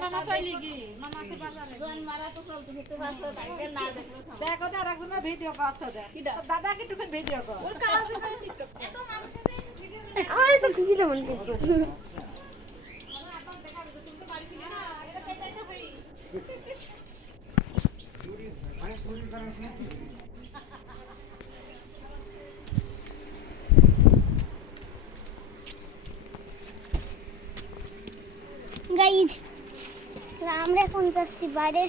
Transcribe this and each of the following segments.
মামা চাইলি কি মামাকে বাজারে জোন মারা তো চলতে ফিরতে পারছে তাইকে না দেখলো দেখো তো আরেকজন ভিডিও করছে দেখ দাদা কি টুকে ভিডিও কর ওর কাজ করে টিকটক এত মানুষের ভিডিও আরে তো খুশি তো মন করতো গাইজ আমরা এখন যাচ্ছি বাইরে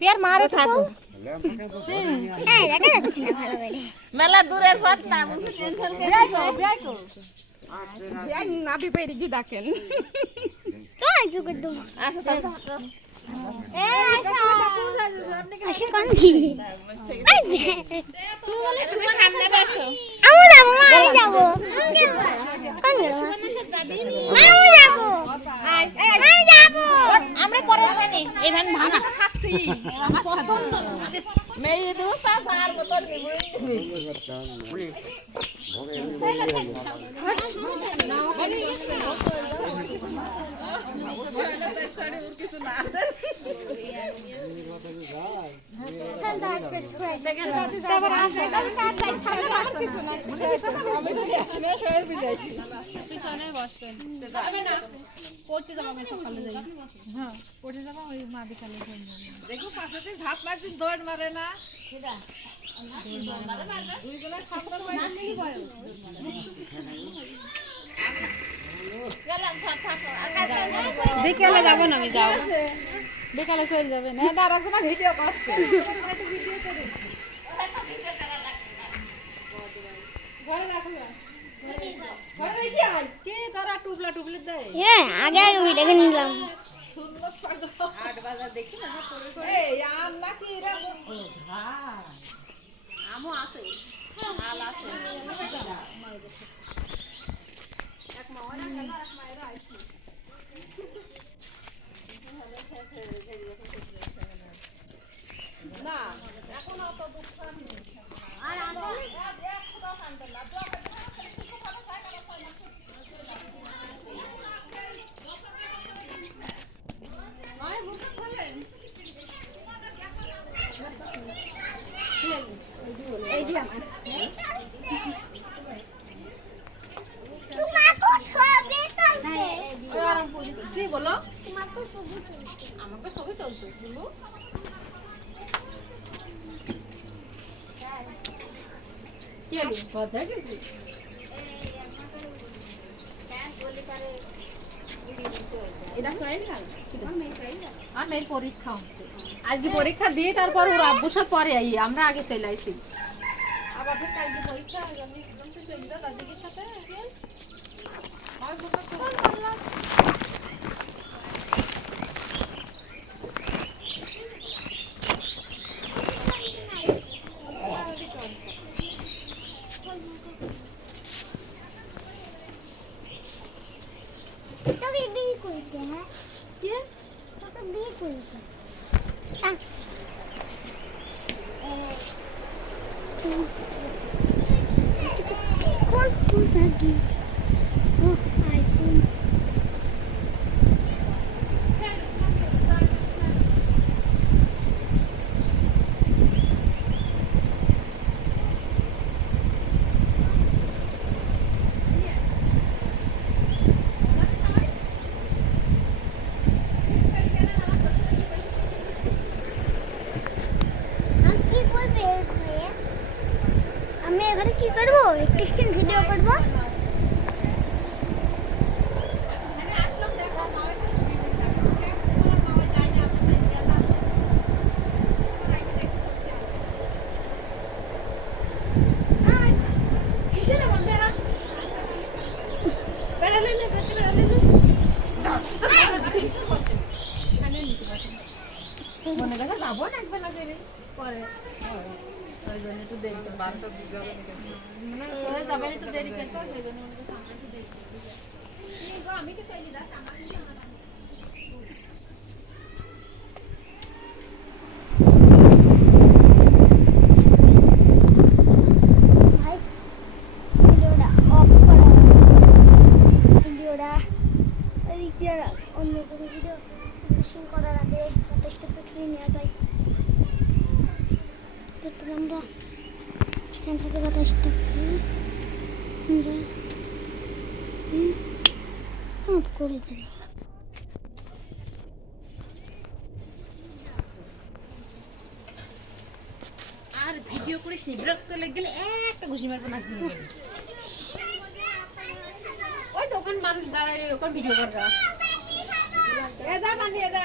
পেয়ার মারে থাকো মেলা দূরের পথ না বুঝি টেনশন করে নাবি পেরি কি দেখেন তো আইছো কত আচ্ছা এ আশা আশা কোন কি তুই বলে তুমি সামনে বসো আমি যাব আমি যাব কোন গেল আমি যাব আমি যাব আমরা পরে যাবেনি এই ভান ভাঙা থাকছি আমার পছন্দ মেয়ে দোস্ত আর বোতল দিব দেখো পাশে ঝাপ মারছি দৌড় মারে না বিকেলে যাবো না আমি যাও বিকালে চলে যাবে না দাঁড়াচ্ছে ভিডিও করছে কে তারা টুবলা টুবলি দেয় হ্যাঁ আগে আগে ভিডিও করে নিলাম 8 বাজে দেখি না এই আম নাকি এরকম আমও আছে হাল আছে এক মাওয়া না এক মায়ের আইছি না এখন অত দুঃখ আর আসলে এক খোদা কান্দে না তো কি বলো আমাকে ছবি তুলছো বলো কি হলো কথা কি এটা কই না আমি পরীক্ষা হচ্ছে আজকে পরীক্ষা দিয়ে তারপর ওর আব্বুর সাথে পরে আই আমরা আগে চলে আইছি আবার কালকে পরীক্ষা আমি একদম তো চলে যা দাদির সাথে আর বুকা কোন করলাম तो भी कोई है ये तो भी कोई है कौन सा गीत ओह आईफोन আমি এখানে কি করব একটা স্ক্রিন ভিডিও করব মনে কথা যাবো না একবার লাগে রে পরে ওই জন্য একটু দেরি করে বারোটা দিক যাবে মানে যাবেন একটু দেরি করে তো সেই জন্য মনে করছি আমরা একটু দেরি করে আমি তো চাইছি দাস আমার কিছু আমার ভাই ভিডিওটা অফ করা ভিডিওটা অন্য কোনো ভিডিও শুটিং করার আগে বাতাসটা তো খেয়ে নেওয়া যায় তারপর আমরা এখান থেকে বাতাসটা খেয়ে আমরা অফ করে দেব আর ভিডিও করে সেই বিরক্ত লেগে গেলে একটা ঘুষি মারবো না ওই দোকান মানুষ দাঁড়ায় ওখানে ভিডিও করবে এ দা বানিয়ে দা